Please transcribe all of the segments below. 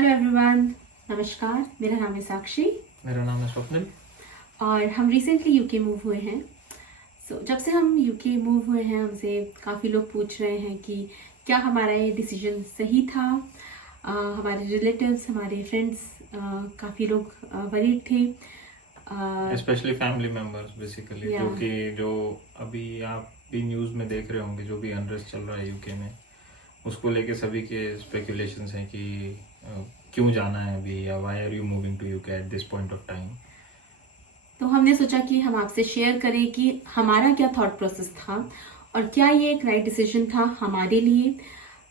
Hello everyone, नमस्कार। मेरा नाम है साक्षी। मेरा नाम है स्वप्निल। और हम रिसेंटली यूके मूव हुए हैं। जब से हम यूके मूव हुए हैं, हमसे काफ़ी लोग पूछ रहे हैं कि क्या हमारा ये डिसीजन सही था। हमारे रिलेटिव्स, हमारे फ्रेंड्स, काफ़ी लोग वरीड थे। स्पेशली फैमिली मेम्बर्स बेसिकली, जो अभी आप भी न्यूज़ में देख रहे होंगे, जो भी अनरेस्ट चल रहा है यूके में, उसको लेके सभी के स्पेकुलेशंस हैं कि क्यों जाना है अभी, या why are you moving to UK at this point of time. तो हमने सोचा कि हम आपसे शेयर करें कि हमारा क्या थॉट प्रोसेस था और क्या ये एक राइट डिसीजन था हमारे लिए।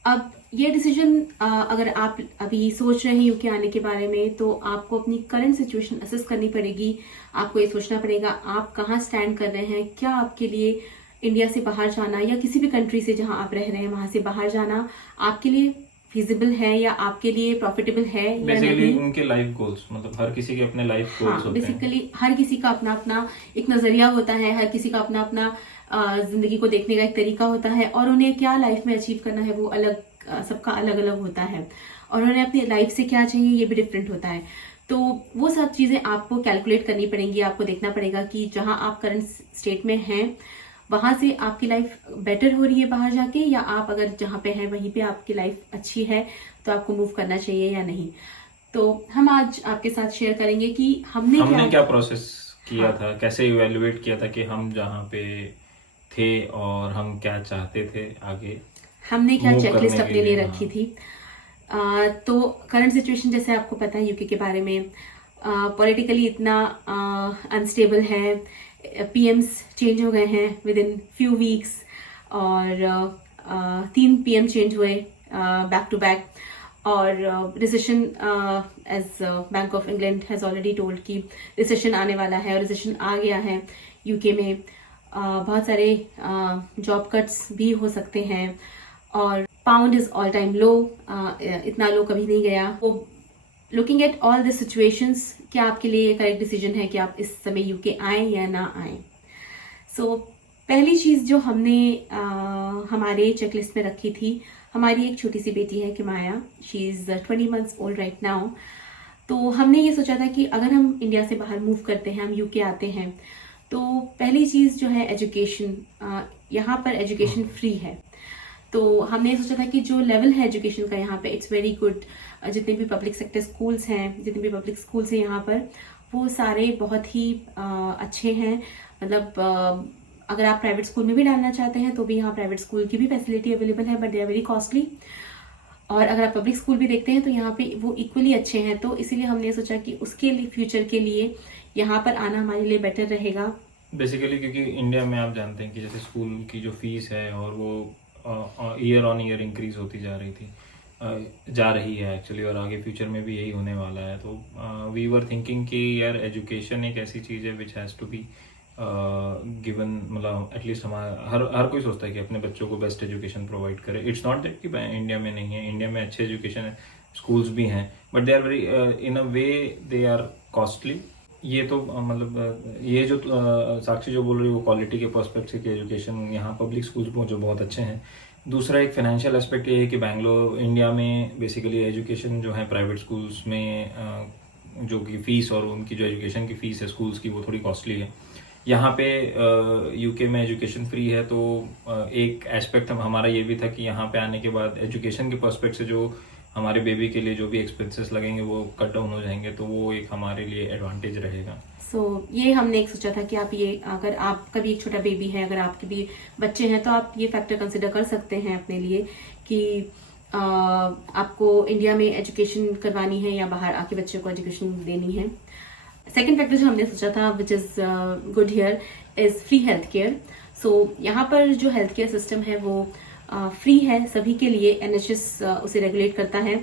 अब ये डिसीजन अगर आप अभी सोच रहे हैं यूके आने के बारे में, तो आपको अपनी करंट सिचुएशन असेस करनी पड़ेगी। आपको ये सोचना पड़ेगा आप कहाँ स्टैंड कर रहे हैं। क्या आपके लिए इंडिया से बाहर जाना या किसी भी कंट्री से जहाँ आप रह रहे हैं वहाँ से बाहर जाना आपके लिए फिजिबल है या आपके लिए प्रॉफिटेबल है या बेसिकली नहीं। उनके लाइफ गोल्स, मतलब हर किसी के अपने लाइफ गोल्स हाँ, होते हैं। बेसिकली हर किसी का अपना अपना एक नजरिया होता है, हर किसी का अपना अपना जिंदगी को देखने का एक तरीका होता है, और उन्हें क्या लाइफ में अचीव करना है वो अलग, सबका अलग अलग होता है, और उन्हें अपनी लाइफ से क्या चाहिए ये भी डिफरेंट होता है। तो वो सब चीजें आपको कैलकुलेट करनी पड़ेंगी। आपको देखना पड़ेगा कि जहां आप करंट स्टेट में हैं वहां से आपकी लाइफ बेटर हो रही है बाहर जाके, या आप अगर जहाँ पे हैं वहीं पे आपकी लाइफ अच्छी है तो आपको मूव करना चाहिए या नहीं। तो हम आज आपके साथ शेयर करेंगे कि हमने क्या प्रोसेस किया हाँ, था, कैसे इवेल्युएट किया था कि हम जहाँ पे थे और हम क्या चाहते थे आगे हमने क्या मूव चेकलिस्ट करने के अपने लिए लिए। रखी हाँ, थी। तो करंट सिचुएशन जैसे आपको पता है यूके के बारे में, पॉलिटिकली इतना अनस्टेबल है। पीएम्स चेंज हो गए हैं विद इन फ्यू वीक्स, और 3 पीएम चेंज हुए बैक टू बैक। और recession, as Bank of England has already told कि रिसेशन आने वाला है, और रिसेशन आ गया है यूके में। बहुत सारे जॉब कट्स भी हो सकते हैं, और पाउंड इज ऑल टाइम लो, इतना लो कभी नहीं गया। तो looking at all the situations, क्या आपके लिए करेक्ट डिसीजन है कि आप इस समय यूके आए या ना आए। सो पहली चीज जो हमने हमारे चेकलिस्ट में रखी थी, हमारी एक छोटी सी बेटी है Kimaya. She is 20 months old right now. तो हमने ये सोचा था कि अगर हम इंडिया से बाहर मूव करते हैं, हम यूके आते हैं, तो पहली चीज जो है एजुकेशन। यहाँ पर एजुकेशन फ्री है। तो हमने सोचा था कि जो लेवल है एजुकेशन का यहाँ पे, इट्स वेरी गुड। जितने भी पब्लिक सेक्टर स्कूल्स हैं, जितने भी पब्लिक स्कूल्स हैं यहाँ पर, वो सारे बहुत ही अच्छे हैं। मतलब अगर आप प्राइवेट स्कूल में भी डालना चाहते हैं तो भी यहाँ प्राइवेट स्कूल की भी फैसिलिटी अवेलेबल है, but they are very costly. और अगर आप पब्लिक स्कूल भी देखते हैं तो यहाँ पे वो इक्वली अच्छे हैं। तो इसीलिए हमने सोचा कि उसके लिए, फ्यूचर के लिए यहाँ पर आना हमारे लिए बेटर रहेगा। बेसिकली क्योंकि इंडिया में आप जानते हैं कि जैसे स्कूल की जो फीस है, और वो ईयर ऑन ईयर इंक्रीज होती जा रही थी, जा रही है एक्चुअली, और आगे फ्यूचर में भी यही होने वाला है। तो वी वर थिंकिंग कि यार एजुकेशन एक ऐसी चीज़ है which has to be given, मतलब एटलीस्ट हमारा हर कोई सोचता है कि अपने बच्चों को बेस्ट एजुकेशन प्रोवाइड करे। इट्स नॉट दैट कि इंडिया में नहीं है, इंडिया में अच्छे एजुकेशन स्कूल्स भी हैं, but they are very in a way they are costly. ये तो मतलब ये जो साक्षी जो बोल रही है वो क्वालिटी के पर्सपेक्टिव की एजुकेशन यहाँ पब्लिक स्कूल्स में जो बहुत अच्छे हैं। दूसरा एक फाइनेंशियल एस्पेक्ट ये है कि बैंगलोर, इंडिया में बेसिकली एजुकेशन जो है प्राइवेट स्कूल्स में जो कि फ़ीस और उनकी जो एजुकेशन की फ़ीस है स्कूल्स की, वो थोड़ी कॉस्टली है। यहाँ पे यूके में एजुकेशन फ्री है, तो एक एस्पेक्ट हमारा ये भी था कि यहाँ पे आने के बाद एजुकेशन के पर्सपेक्ट से जो हमारे बेबी के लिए जो भी एक्सपेंसेस लगेंगे वो कट डाउन हो जाएंगे, तो वो एक हमारे लिए एडवांटेज रहेगा। ये हमने एक सोचा था कि आप ये, अगर आपका भी एक छोटा बेबी है, अगर आपके भी बच्चे हैं, तो आप ये फैक्टर कंसिडर कर सकते हैं अपने लिए कि आपको इंडिया में एजुकेशन करवानी है या बाहर आके बच्चे को एजुकेशन देनी है। सेकेंड फैक्टर जो हमने सोचा था which is good here is free health care. So यहाँ पर जो हेल्थ केयर सिस्टम है वो फ्री है सभी के लिए। एनएचएस उसे रेगुलेट करता है,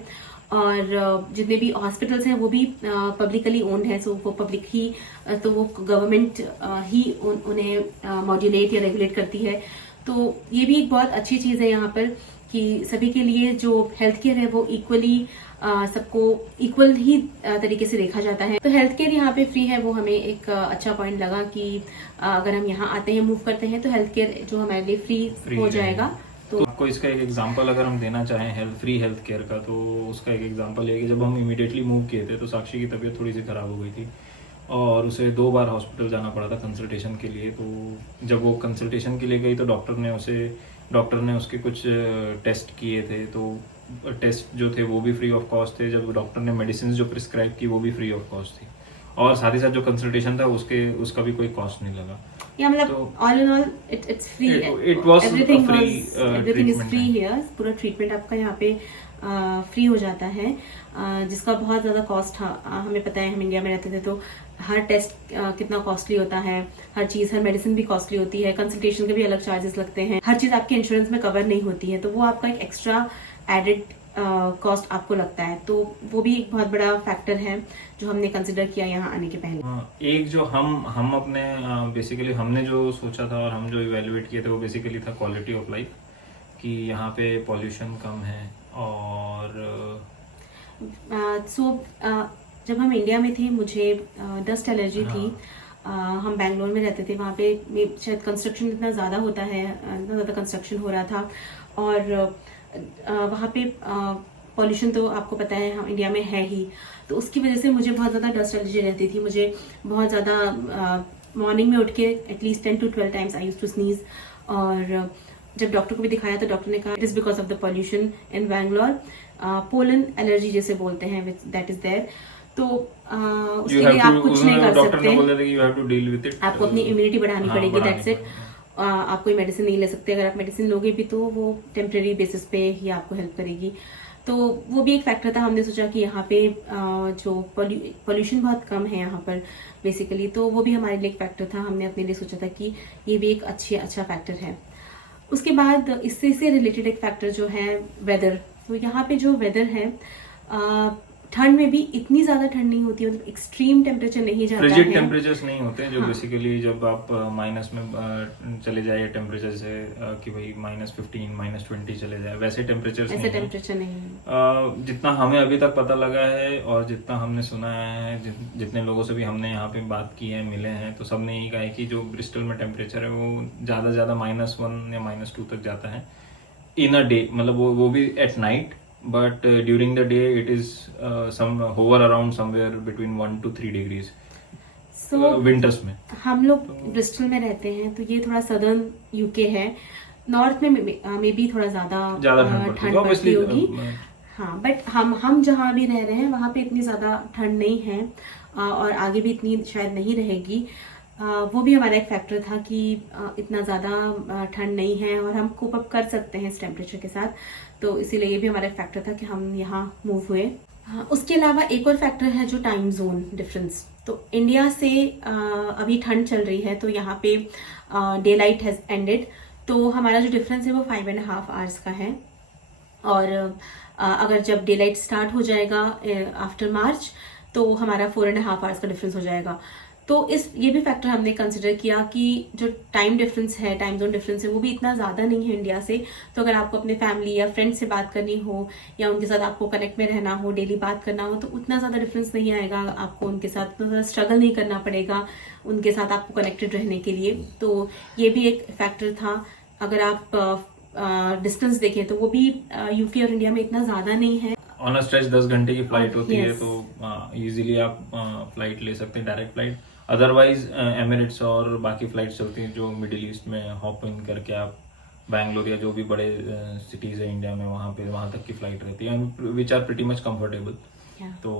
और जितने भी हॉस्पिटल्स हैं वो भी पब्लिकली ओन्ड है। सो वो पब्लिक ही, तो वो गवर्नमेंट ही उन्हें मॉड्यूलेट या रेगुलेट करती है। तो ये भी एक बहुत अच्छी चीज़ है यहाँ पर कि सभी के लिए जो हेल्थ केयर है वो इक्वली, सबको इक्वल ही तरीके से देखा जाता है। तो हेल्थ केयर यहाँ पे फ्री है, वो हमें एक अच्छा पॉइंट लगा कि अगर हम यहाँ आते हैं, मूव करते हैं, तो हेल्थ केयर जो हमारे लिए फ्री हो जाएगा। तो आपको इसका एक एग्जांपल अगर हम देना चाहें हेल्थ केयर का, तो उसका एक एग्जांपल है कि जब हम इमीडिएटली मूव किए थे तो साक्षी की तबीयत थोड़ी सी ख़राब हो गई थी और उसे 2 बार हॉस्पिटल जाना पड़ा था कंसल्टेशन के लिए। तो जब वो कंसल्टेशन के लिए गई तो डॉक्टर ने उसके कुछ टेस्ट किए थे, तो टेस्ट जो थे वो भी फ्री ऑफ कॉस्ट थे। जब डॉक्टर ने मेडिसिन जो प्रिस्क्राइब की वो भी फ्री ऑफ कॉस्ट थी, और साथ ही साथ जो कंसल्टेशन था उसका भी कोई कॉस्ट नहीं लगा। या मतलब all in all it's free, it was everything a free, everything is treatment free है। हियर। पूरा ट्रीटमेंट आपका यहाँ पे फ्री हो जाता है, जिसका बहुत ज़्यादा कॉस्ट हमें पता है। हम इंडिया में रहते थे तो हर टेस्ट कितना कॉस्टली होता है, हर चीज़, हर मेडिसिन भी कॉस्टली होती है, कंसल्टेशन के भी अलग चार्जेस लगते हैं, हर चीज़ आपके इंश्योरेंस में कवर नहीं होती है, तो वो आपका एक एक्स्ट्रा एडेड कॉस्ट आपको लगता है। तो वो भी एक बहुत बड़ा फैक्टर है जो हमने कंसिडर किया यहाँ आने के पहले। हाँ, एक जो हम अपने बेसिकली हमने जो सोचा था और हम जो इवेलुएट किए थे वो बेसिकली था क्वालिटी ऑफ लाइफ, कि यहाँ पे पॉल्यूशन कम है। और जब हम इंडिया में थे मुझे डस्ट एलर्जी हाँ। थी। हम बैंगलोर में रहते थे, वहाँ पे शायद कंस्ट्रक्शन इतना ज़्यादा होता है, इतना ज़्यादा कंस्ट्रक्शन हो रहा था, और वहाँ पे पॉल्यूशन तो आपको पता है हम इंडिया में है ही, तो उसकी वजह से मुझे बहुत ज़्यादा डस्ट एलर्जी रहती थी। मुझे बहुत ज़्यादा मॉर्निंग में उठ के at least 10 to 12 times I used to sneeze. और जब डॉक्टर को भी दिखाया तो डॉक्टर ने कहा it is because of the pollution in Bangalore, pollen allergy जैसे बोलते हैं, दैट इज देयर। तो उसके लिए आप कुछ नहीं कर डॉक्टर ने सकते, बोला था कि you have to deal with it, आपको अपनी इम्यूनिटी बढ़ानी हाँ, पड़ेगी, बढ़ानी दैट्स इट। आप कोई मेडिसिन नहीं ले सकते, अगर आप मेडिसिन लोगे भी तो वो टेम्परेरी बेसिस पे ही आपको हेल्प करेगी। तो वो भी एक फैक्टर था। हमने सोचा कि यहाँ पे जो पॉल्यूशन बहुत कम है यहाँ पर बेसिकली, तो वो भी हमारे लिए एक फैक्टर था। हमने अपने लिए सोचा था कि ये भी एक अच्छा फैक्टर है। उसके बाद इससे रिलेटेड एक फैक्टर जो है वेदर। तो यहाँ पे जो वेदर है, ठंड में भी इतनी ज्यादा ठंड नहीं होती, मतलब एक्सट्रीम टेम्परेचर नहीं जाता फ्रिजिड है। टेम्परेचर्स नहीं होते जो हाँ। बेसिकली जब आप माइनस में चले जाए टेम्परेचर से, कि भाई -15 -20 चले जाए, वैसे टेम्परेचर्स ऐसे नहीं है। टेम्परेचर नहीं है। जितना हमें अभी तक पता लगा है और जितना हमने सुना है, जितने लोगों से भी हमने यहाँ पे बात की है, मिले हैं, तो सबने यही कहा है कि जो ब्रिस्टल में टेम्परेचर है वो ज़्यादा से ज़्यादा -1 या -2 तक जाता है इन अ डे, मतलब वो भी at night, but during the day it is some hover around somewhere between 1 to 3 degrees winters में। हम लोग ब्रिस्टल में रहते हैं तो ये थोड़ा सदर्न यूके है, नॉर्थ में मे भी थोड़ा ज्यादा ठंड पड़ती होगी। हाँ, बट हम जहाँ भी रह रहे हैं वहाँ पे इतनी ज्यादा ठंड नहीं है, और आगे भी इतनी शायद नहीं रहेगी। वो भी हमारा एक फैक्टर था कि इतना ज़्यादा ठंड नहीं है और हम कोप अप कर सकते हैं इस टेम्परेचर के साथ, तो इसीलिए ये भी हमारा एक फैक्टर था कि हम यहाँ मूव हुए। उसके अलावा एक और फैक्टर है जो टाइम जोन डिफरेंस। तो इंडिया से अभी ठंड चल रही है तो यहाँ पे डे लाइट हैज़ एंडेड, तो हमारा जो डिफरेंस है वो 5.5 आवर्स का है। और अगर जब डे लाइट स्टार्ट हो जाएगा आफ्टर मार्च तो हमारा 4.5 आवर्स का डिफरेंस हो जाएगा। तो ये भी फैक्टर हमने कंसिडर किया कि जो टाइम डिफरेंस है, टाइम जोन डिफरेंस है, वो भी इतना ज़्यादा नहीं है इंडिया से। तो अगर आपको अपने फैमिली या फ्रेंड से बात करनी हो या उनके साथ आपको कनेक्ट में रहना हो, डेली बात करना हो, तो उतना ज़्यादा डिफरेंस नहीं आएगा। आपको उनके साथ उतना ज़्यादा स्ट्रगल नहीं करना पड़ेगा उनके साथ आपको कनेक्टेड रहने के लिए। तो ये भी एक फैक्टर था। अगर आप डिस्टेंस देखें तो वो भी यूके और इंडिया में इतना ज़्यादा नहीं है। ऑन अ स्ट्रेच 10 घंटे की फ्लाइट होती है, yes. तो इजीली आप फ्लाइट ले सकते हैं, डायरेक्ट फ्लाइट। अदरवाइज एमिरेट्स और बाकी फ्लाइट चलती हैं जो मिडिल ईस्ट में, हॉप इन करके आप बैंगलोर या जो भी बड़े सिटीज़ है इंडिया में वहाँ तक की फ्लाइट रहती है, which are pretty much comfortable. तो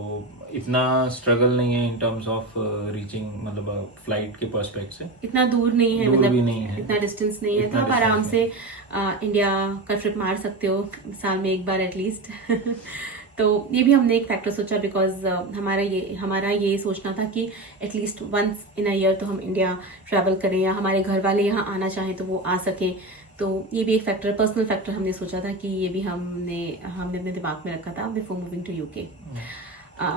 इतना स्ट्रगल नहीं है इन टर्म्स ऑफ रीचिंग, मतलब फ्लाइट के पर्सपेक्ट से इतना दूर नहीं है, दूर मतलब भी नहीं है, इतना डिस्टेंस नहीं है, तो इतना आप आराम distance से इंडिया का ट्रिप मार सकते हो साल में एक बार एटलीस्ट। तो ये भी हमने एक फैक्टर सोचा, बिकॉज हमारा ये सोचना था कि at least once in a year तो हम इंडिया ट्रैवल करें, या हमारे घर वाले यहाँ आना चाहें तो वो आ सके। तो ये भी एक फैक्टर, पर्सनल फैक्टर हमने सोचा था कि ये भी हमने अपने दिमाग में रखा था before moving to UK.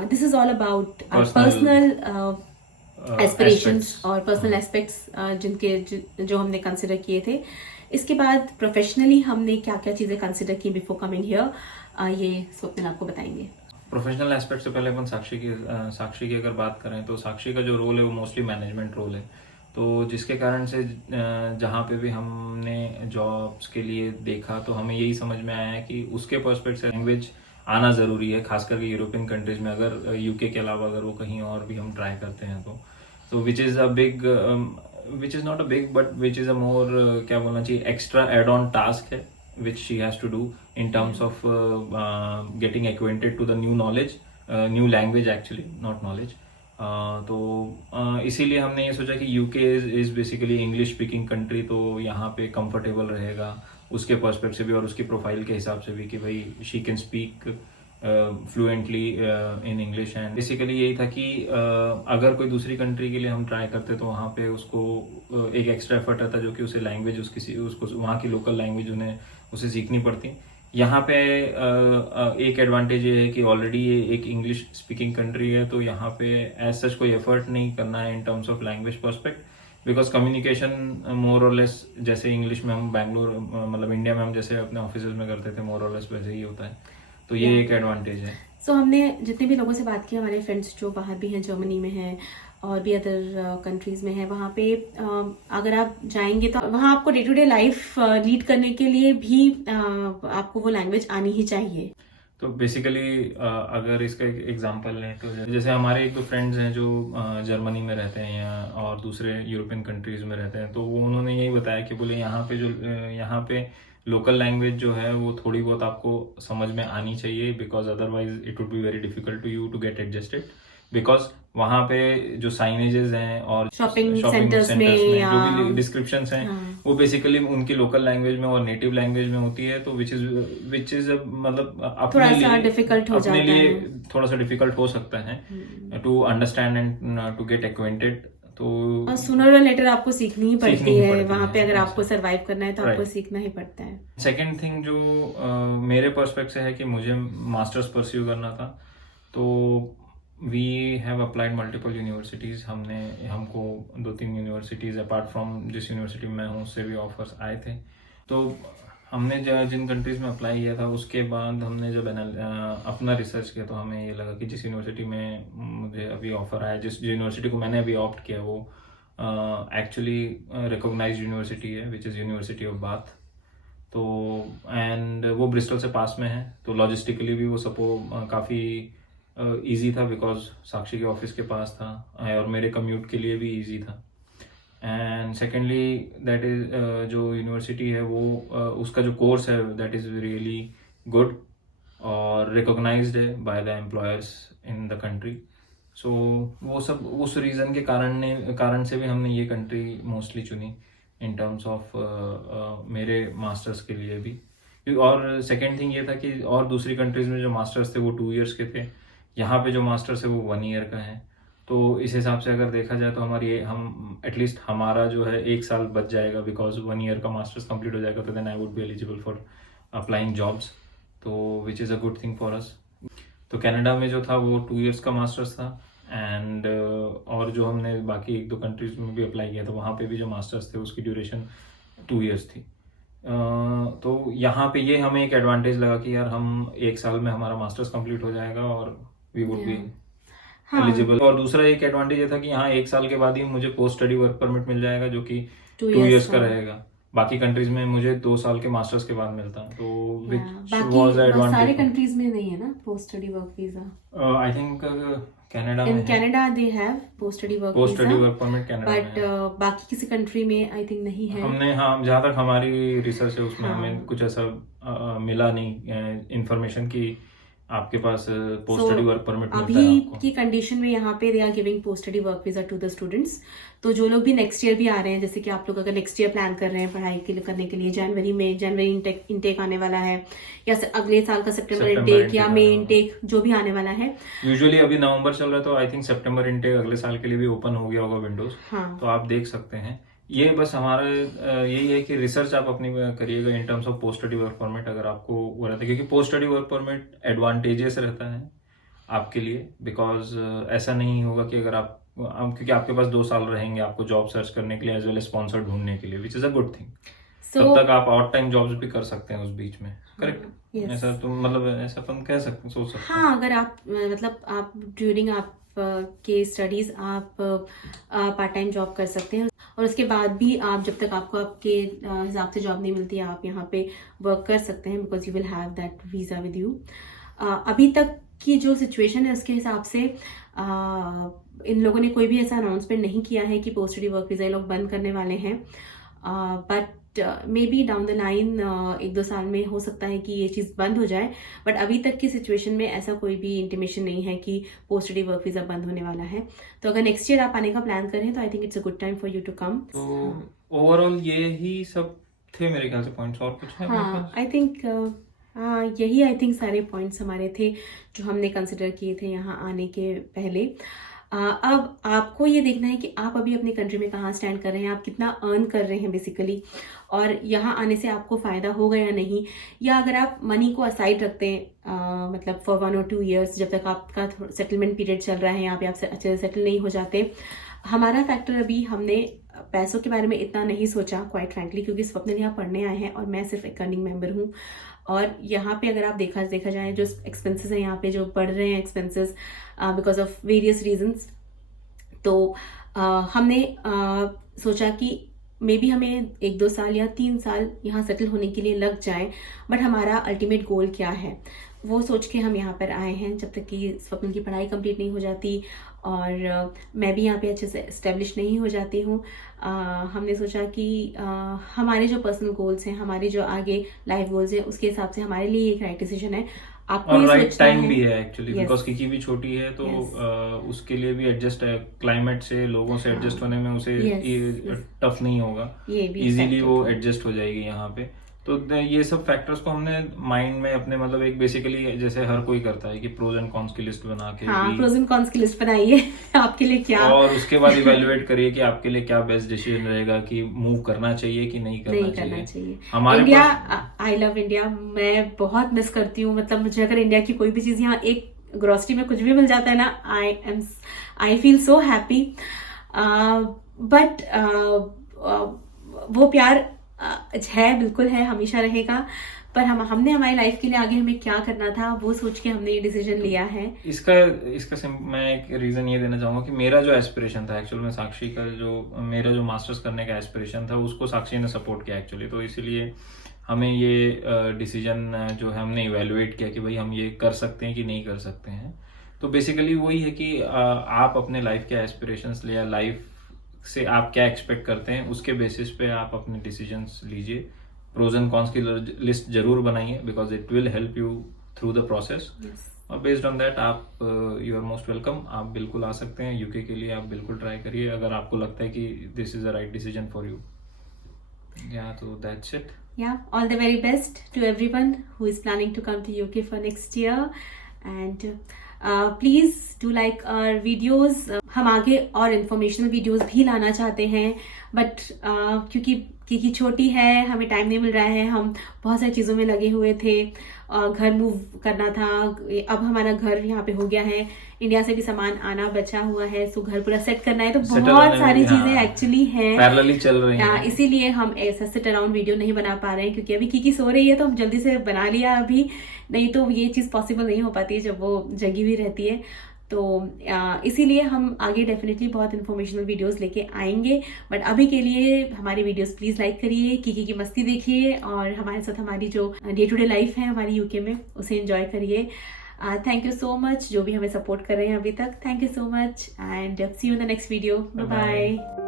This is all about personal aspirations और पर्सनल एस्पेक्ट्स जो हमने कंसिडर किए थे। इसके बाद प्रोफेशनली हमने क्या क्या चीज़ें कंसिडर की बिफोर कमिंग हियर, ये स्वप्निल आपको बताएंगे। प्रोफेशनल एस्पेक्ट से पहले अपन साक्षी की अगर बात करें तो साक्षी का जो रोल है वो मोस्टली मैनेजमेंट रोल है। तो जिसके कारण से जहाँ पे भी हमने जॉब्स के लिए देखा तो हमें यही समझ में आया कि उसके पर्सपेक्टिव से लैंग्वेज आना ज़रूरी है, खास करके यूरोपियन कंट्रीज़ में। अगर यूके के अलावा अगर वो कहीं और भी हम ट्राई करते हैं तो which is a big, which is not a big but which is a more, क्या बोलना चाहिए, एक्स्ट्रा एड ऑन टास्क है which she has to do in terms of getting acquainted to the new knowledge, new language actually, not knowledge. इसीलिए हमने ये सोचा कि UK is basically English speaking country, तो यहाँ पे कंफर्टेबल रहेगा उसके पर्सपेक्टिव से भी और उसकी प्रोफाइल के हिसाब से भी कि भाई she can speak fluently in English. And basically यही था कि अगर कोई दूसरी कंट्री के लिए हम ट्राई करते तो वहाँ पे उसको एक एक्स्ट्रा एफर्ट आता जो कि उसे लैंग्वेज उसको वहाँ की लोकल लैंग्वेज उन्हें उसे सीखनी पड़ती। यहाँ पे एक एडवांटेज ये है कि ऑलरेडी ये एक इंग्लिश स्पीकिंग कंट्री है, तो यहाँ पे एज सच कोई एफर्ट नहीं करना है in terms of language perspective, because communication more और लेस जैसे इंग्लिश में हम बैंगलोर मतलब इंडिया में हम जैसे अपने ऑफिस में करते थे मोर और लेस वैसे ही होता है, तो ये एक एडवांटेज है। सो हमने जितने भी लोगों से बात की, हमारे फ्रेंड्स जो बाहर भी हैं, जर्मनी में हैं और भी अदर कंट्रीज में है, वहाँ पे अगर आप जाएंगे तो वहाँ आपको day to day life lead करने के लिए भी आपको वो लैंग्वेज आनी ही चाहिए। तो बेसिकली अगर इसका एक एग्जांपल लें तो जैसे हमारे एक दो फ्रेंड्स हैं जो जर्मनी में रहते हैं या और दूसरे यूरोपियन कंट्रीज में रहते हैं, तो वो उन्होंने यही बताया कि बोले यहाँ पे जो यहाँ पे लोकल लैंग्वेज जो है वो थोड़ी बहुत आपको समझ में आनी चाहिए, because otherwise it would be very difficult to you to get adjusted, because वहाँ पे जो साइनेजेस हैं और शॉपिंग सेंटर्स में या जो भी डिस्क्रिप्शंस हैं वो बेसिकली उनकी लोकल लैंग्वेज में और नेटिव लैंग्वेज में होती है, तो विच इज मतलब थोड़ा सा डिफिकल्ट हो जाता है, अपने लिए थोड़ा सा डिफिकल्ट हो सकता है to understand and to get acquainted. तो सूनर और लेटर आपको सीखनी ही पड़ती है वहाँ पे, अगर आपको सरवाइव करना है तो आपको सीखना ही पड़ता है। सेकेंड थिंग जो मेरे पर्सपेक्ट से है कि मुझे मास्टर्स परस्यू करना था, तो we have applied multiple universities. हमको 2-3 यूनिवर्सिटीज़ अपार्ट फ्रॉम जिस यूनिवर्सिटी में मैं हूँ उससे भी ऑफर्स आए थे। तो हमने जिन कंट्रीज़ में अप्लाई किया था उसके बाद हमने जब अपना रिसर्च किया तो हमें ये लगा कि जिस यूनिवर्सिटी में मुझे अभी ऑफर आया, जिस यूनिवर्सिटी को मैंने अभी ऑप्ट किया वो एक्चुअली रिकॉग्नाइज्ड यूनिवर्सिटी है which is university of bath. तो एंड वो ब्रिस्टल से पास में है, तो लॉजिस्टिकली भी वो काफ़ी ईजी था बिकॉज साक्षी के ऑफिस के पास था और मेरे कम्यूट के लिए भी ईजी था। एंड सेकेंडली दैट इज जो यूनिवर्सिटी है वो उसका जो कोर्स है दैट इज़ रियली गुड और रिकॉग्नाइज्ड है by the employers in the country. So वो सब उस रीज़न के कारण से भी हमने ये कंट्री मोस्टली चुनी इन टर्म्स ऑफ मेरे मास्टर्स के लिए भी। और सेकेंड थिंग ये था कि और दूसरी कंट्रीज में जो मास्टर्स थे वो 2 years के थे, यहाँ पे जो मास्टर्स है वो 1 year का है। तो इस हिसाब से अगर देखा जाए तो हम एटलीस्ट हमारा जो है 1 साल बच जाएगा, बिकॉज 1 year का मास्टर्स कंप्लीट हो जाएगा, तो then I would be eligible for applying jobs, तो which is a good thing for us. तो कनाडा में जो था वो 2 years का मास्टर्स था एंड और जो हमने बाकी 1-2 कंट्रीज में भी अप्लाई किया था वहाँ पे भी जो मास्टर्स थे उसकी ड्यूरेशन 2 years थी। तो यहाँ पे ये हमें एक एडवांटेज लगा कि यार हम 1 साल में हमारा मास्टर्स कंप्लीट हो जाएगा और वी वुड बी एलिजिबल। और दूसरा एक एडवांटेज ये था कि यहाँ 1 साल के बाद ही मुझे पोस्ट स्टडी वर्क परमिट मिल जाएगा जो कि 2 years का रहेगा। बाकी कंट्रीज में मुझे 2 साल के मास्टर्स के बाद मिलता है, तो विच वाज एडवांटेज। सारे कंट्रीज में नहीं है ना post study work visa. I think Canada in Canada they have post study work permit Canada में, बट बाकी किसी कंट्री में आई थिंक नहीं है। हमने जहाँ तक हमारी रिसर्च है उसमें हमें कुछ ऐसा मिला नहीं इंफॉर्मेशन कि आपके पास पोस्ट स्टडी वर्क परमिट मिलता है अभी आपको। की कंडीशन में यहाँ पे they are giving post study work visa to the students. तो जो लोग भी नेक्स्ट ईयर भी आ रहे हैं, जैसे कि आप लोग अगर नेक्स्ट ईयर प्लान कर रहे हैं पढ़ाई के लिए करने के लिए, जनवरी इंटेक आने वाला है या अगले साल का सितंबर इंटेक या मई इंटेक जो भी आने वाला है। यूजुअली अभी नवंबर चल रहा है तो आई थिंक सितंबर इंटेक अगले साल के लिए भी ओपन हो गया होगा विंडोज। हाँ, तो आप देख सकते हैं। ये बस हमारा यही है कि रिसर्च आप अपनी करिएगा इन terms of post study work permit अगर आपको वो रहता है, क्योंकि post study work permit advantages रहता है आपके लिए, बिकॉज ऐसा नहीं होगा कि अगर आप क्योंकि आपके पास 2 साल रहेंगे आपको जॉब सर्च करने के लिए एज वेल एज स्पॉन्सर ढूंढने के लिए, which is a good thing. तब तक आप आउट टाइम जॉब्स भी कर सकते हैं उस बीच में, करेक्ट? ऐसा तो मतलब ऐसा अपन कह सकते सोच सकते हैं। हाँ, अगर आप मतलब आप ड्यूरिंग आप के स्टडीज आप पार्ट टाइम जॉब कर सकते हैं। और उसके बाद भी आप जब तक आपको आपके हिसाब से जॉब नहीं मिलती आप यहाँ पे वर्क कर सकते हैं, because you will have that visa with you. अभी तक की जो सिचुएशन है उसके हिसाब से इन लोगों ने कोई भी ऐसा अनाउंसमेंट नहीं किया है कि पोस्ट स्टडी वर्क वीज़ा ये लोग बंद करने वाले हैं, but may be down the line 1-2 साल में हो सकता है कि ये चीज़ बंद हो जाए। बट अभी तक की सिचुएशन में ऐसा कोई भी इंटीमेशन नहीं है कि पोस्ट स्टडी वर्क वीज़ा बंद होने वाला है। तो अगर नेक्स्ट ईयर आप आने का प्लान करें तो I think it's a good time for you to come. तो ओवरऑल ये ही सब थे मेरे ख्याल से पॉइंट्स, और कुछ है आपके हाँ पास? आई थिंक यही आई थिंक सारे पॉइंट्स हमारे थे जो हमने कंसिडर किए थे यहाँ आने के पहले। अब आपको ये देखना है कि आप अभी अपनी कंट्री में कहाँ स्टैंड कर रहे हैं, आप कितना अर्न कर रहे हैं बेसिकली, और यहाँ आने से आपको फ़ायदा होगा या नहीं, या अगर आप मनी को असाइड रखते हैं मतलब फॉर 1 or 2 years जब तक आपका सेटलमेंट पीरियड चल रहा है, यहाँ पे आप अच्छे से सेटल नहीं हो जाते। हमारा फैक्टर अभी हमने पैसों के बारे में इतना नहीं सोचा क्वाइट फ्रैंकली, क्योंकि स्वप्निल यहाँ पढ़ने आए हैं और मैं सिर्फ एक अर्निंग मेंबर हूँ। और यहाँ पे अगर आप देखा जाए जो एक्सपेंसेस हैं यहाँ पे जो बढ़ रहे हैं expenses because of various reasons, तो हमने सोचा कि मे बी हमें 1-2 साल या 3 साल यहाँ सेटल होने के लिए लग जाए, बट हमारा अल्टीमेट गोल क्या है वो सोच के हम यहाँ पर आए हैं। जब तक कि स्वप्न की पढ़ाई कंप्लीट नहीं हो जाती और मैं भी यहाँ पे अच्छे से एस्टेब्लिश नहीं हो जाती हूँ, हमने सोचा कि हमारे जो पर्सनल गोल्स हैं, हमारे जो आगे लाइफ गोल्स हैं, उसके हिसाब से हमारे लिए एक राइट डिसीजन है। आपको और ये राइट सोचना टाइम है, भी है एक्चुअली, Yes. बिकॉज किकी भी छोटी है तो Yes. उसके लिए भी एडजस्ट है, क्लाइमेट से लोगों से एडजस्ट होने में उसे Yes. टफ नहीं होगा, ये भी इजीली factor वो है। एडजस्ट हो जाएगी यहाँ पे। तो ये सब फैक्टर्स को हमने माइंड में अपने मतलब एक बेसिकली जैसे हर कोई करता है कि प्रोज एंड कॉन्स की लिस्ट बना के हाँ, भी, प्रोज एंड कॉन्स की लिस्ट बनाइए आपके लिए क्या, और उसके बाद इवेलुएट करिए कि आपके लिए क्या बेस्ट डिसीजन रहेगा कि मूव करना चाहिए कि नहीं करना चाहिए। हमारे India, pass I love India, मैं बहुत मिस करती हूँ। मतलब मुझे अगर इंडिया की कोई भी चीज़ यहाँ एक ग्रोसरी में कुछ भी मिल जाता है ना, I feel so happy. But वो प्यार है, बिल्कुल है, हमेशा रहेगा। पर हमने हमारी लाइफ के लिए आगे हमें क्या करना था वो सोच के हमने ये डिसीजन लिया है। मैं एक रीजन ये देना चाहूंगा कि मेरा जो एस्पिरेशन था एक्चुअल में, साक्षी का मेरा जो मास्टर्स करने का एस्पिरेशन था उसको साक्षी ने सपोर्ट किया एक्चुअली। तो इसीलिए हमें ये डिसीजन जो है हमने इवेलुएट किया कि भाई हम ये कर सकते हैं कि नहीं कर सकते हैं। तो बेसिकली वही है कि आप अपने लाइफ के एस्पिरेशंस या लाइफ से आप क्या एक्सपेक्ट करते हैं उसके बेसिस पे आप अपने डिसीजंस लीजिए। प्रोज एंड कॉन्स की लिस्ट जरूर बनाइए, because it will help you through the process. और बेस्ड ऑन दैट आप यू आर मोस्ट वेलकम, आप बिल्कुल आ सकते हैं यूके के लिए, आप बिल्कुल ट्राई करिए अगर आपको लगता है कि this is the right decision for you. या तो that's it. Yeah, all the very best to everyone who is planning to come to UK for next year, and please do like our videos. हम आगे और informational videos भी लाना चाहते हैं, but क्योंकि छोटी है, हमें टाइम नहीं मिल रहा है, हम बहुत सारी चीज़ों में लगे हुए थे, घर मूव करना था, अब हमारा घर यहाँ पे हो गया है, इंडिया से भी सामान आना बचा हुआ है, सो घर पूरा सेट करना है, तो बहुत सारी चीजें एक्चुअली हैं, पैरेलली चल रही हैं। इसीलिए हम ऐसा सिट अराउंड वीडियो नहीं बना पा रहे हैं, क्योंकि अभी किकी सो रही है तो हम जल्दी से बना लिया अभी, नहीं तो ये चीज़ पॉसिबल नहीं हो पाती है जब वो जगी हुई रहती है। तो इसीलिए हम आगे डेफिनेटली बहुत इन्फॉर्मेशनल वीडियोस लेके आएंगे, बट अभी के लिए हमारी वीडियोस प्लीज लाइक करिए, किकी की मस्ती देखिए, और हमारे साथ हमारी जो डे टू डे लाइफ है हमारी यूके में उसे एंजॉय करिए। थैंक यू सो मच जो भी हमें सपोर्ट कर रहे हैं अभी तक, thank you so much, and see you in the next video, bye bye.